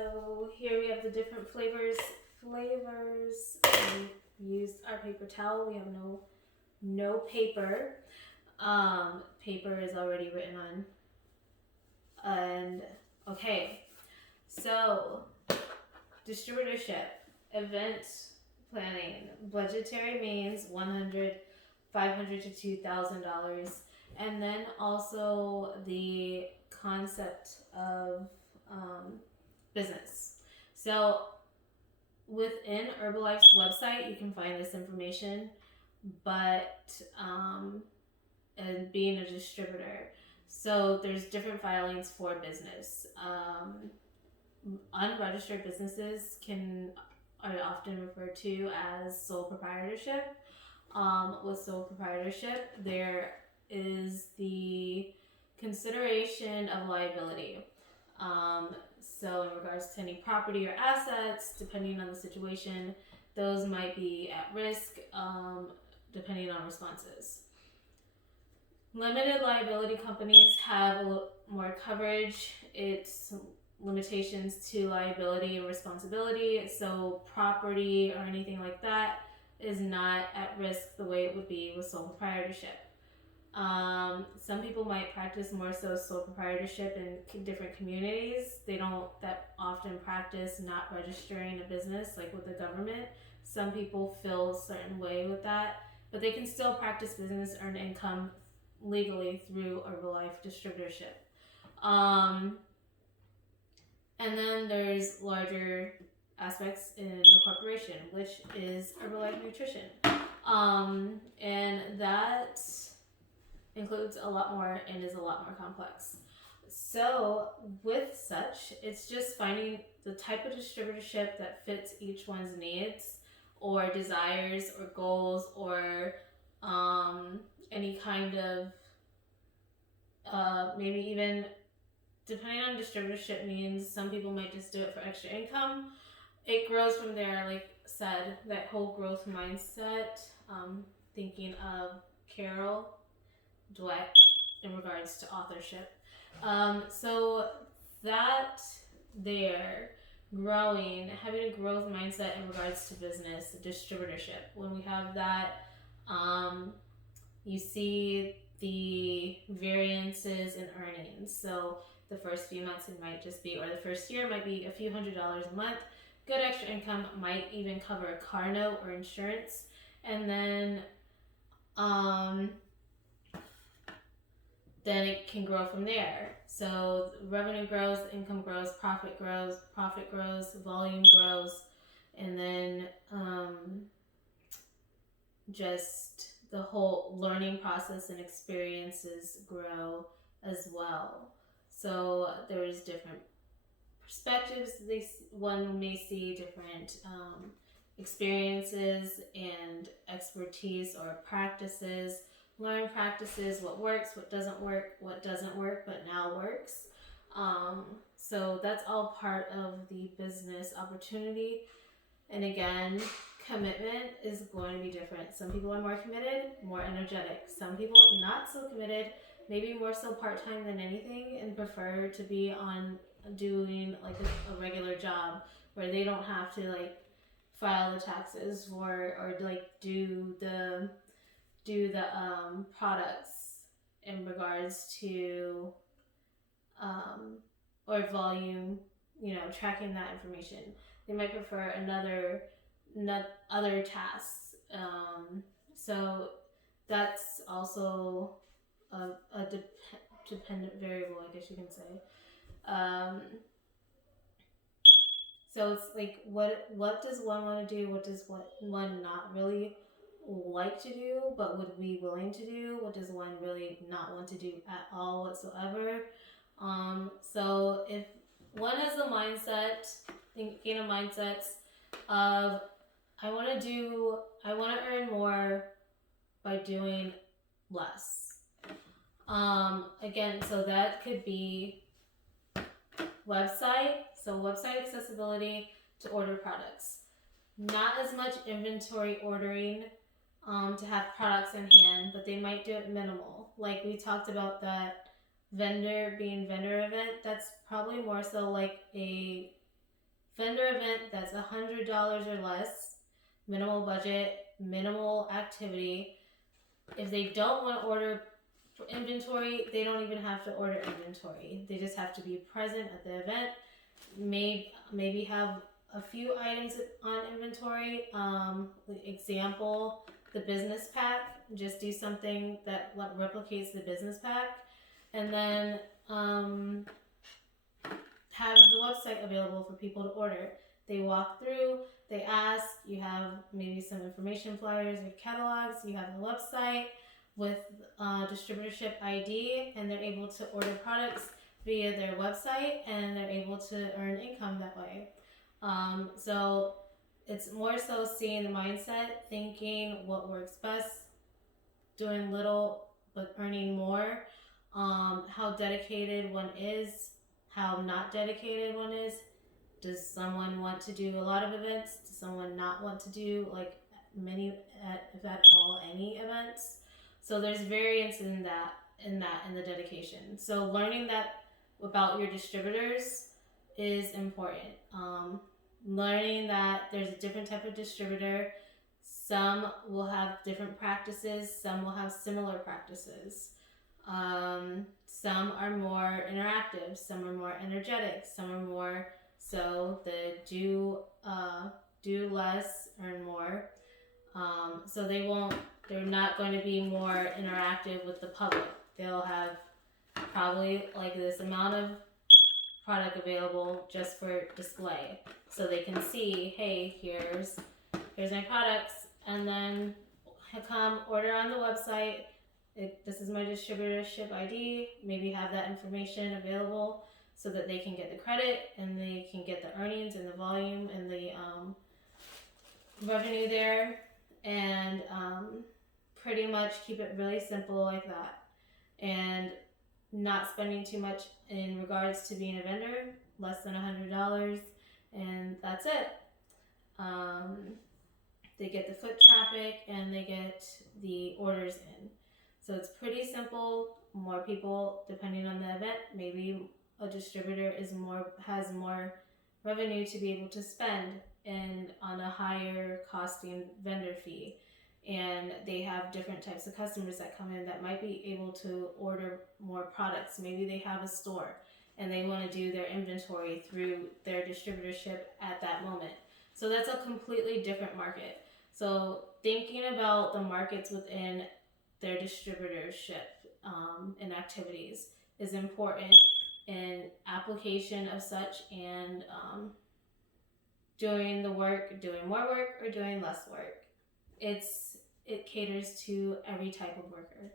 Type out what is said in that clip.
So here we have the different flavors. We used our paper towel. We have no paper. Paper is already written on. And okay, so distributorship, event planning, budgetary means $100, $500 to $2,000, and then also the concept of business. So within Herbalife's website, you can find this information, but and being a distributor, so there's different filings for business. Unregistered businesses are often referred to as sole proprietorship. With sole proprietorship, there is the consideration of liability. So in regards to any property or assets, depending on the situation, those might be at risk, depending on responses. Limited liability companies have more coverage. It's limitations to liability and responsibility. So property or anything like that is not at risk the way it would be with sole proprietorship. Some people might practice more so sole proprietorship in different communities. They don't that often practice not registering a business like with the government. Some people feel a certain way with that, but they can still practice business, earn income legally through Herbalife distributorship. And then there's larger aspects in the corporation, which is Herbalife Nutrition. And that includes a lot more and is a lot more complex. So with such, it's just finding the type of distributorship that fits each one's needs or desires or goals or any kind of maybe even depending on distributorship means some people might just do it for extra income. It grows from there, like said, that whole growth mindset, thinking of Carol Dweck in regards to authorship. So that there, growing, having a growth mindset in regards to business, distributorship. When we have that, you see the variances in earnings. So the first few months it might just be, or the first year might be a few $100s a month. Good extra income might even cover a car note or insurance. And then it can grow from there. So revenue grows, income grows, profit grows, volume grows, and then just the whole learning process and experiences grow as well. So there's different perspectives. One may see different experiences and expertise or practices, learn practices, what works, what doesn't work but now works. So that's all part of the business opportunity. And again, commitment is going to be different. Some people are more committed, more energetic. Some people not so committed, maybe more so part-time than anything, and prefer to be on doing like a regular job where they don't have to like file the taxes or like do the products in regards to or volume, tracking that information. They might prefer other tasks. So that's also a dependent variable, I guess you can say. So it's like, what does one want to do? What does one not really like to do, but would be willing to do? What does one really not want to do at all whatsoever? So if one has a mindset, thinking of mindsets of, I want to earn more by doing less. Again, so that could be website accessibility to order products. Not as much inventory ordering to have products in hand, but they might do it minimal. Like we talked about that vendor event, that's probably more so like a Vendor event that's $100 or less, minimal budget, minimal activity. If they don't want to order inventory, they don't even have to order inventory. They just have to be present at the event. Maybe have a few items on inventory. Example, the business pack. Just do something that replicates the business pack, and then have the website available for people to order. They walk through, they ask, you have maybe some information flyers or catalogs, you have the website with distributorship ID, and they're able to order products via their website, and they're able to earn income that way. So it's more so seeing the mindset, thinking what works best, doing little but earning more, how dedicated one is, how not dedicated one is. Does someone want to do a lot of events? Does someone not want to do like many, if at all, any events? So there's variance in the dedication. So learning that about your distributors is important. Learning that there's a different type of distributor. Some will have different practices. Some will have similar practices. Some are more interactive. Some are more energetic. Some are more so the do less, earn more. So they're not going to be more interactive with the public. They'll have probably like this amount of product available just for display, so they can see, hey, here's my products, and then come order on the website. This is my distributorship ID. Maybe have that information available so that they can get the credit and they can get the earnings and the volume and the revenue there, and pretty much keep it really simple like that, and not spending too much in regards to being a vendor, less than $100, and that's it. They get the foot traffic and they get the orders in. So it's pretty simple. More people, depending on the event, maybe a distributor has more revenue to be able to spend and on a higher costing vendor fee. And they have different types of customers that come in that might be able to order more products. Maybe they have a store and they want to do their inventory through their distributorship at that moment. So that's a completely different market. So thinking about the markets within their distributorship and activities is important in application of such, and doing more work or doing less work. It caters to every type of worker.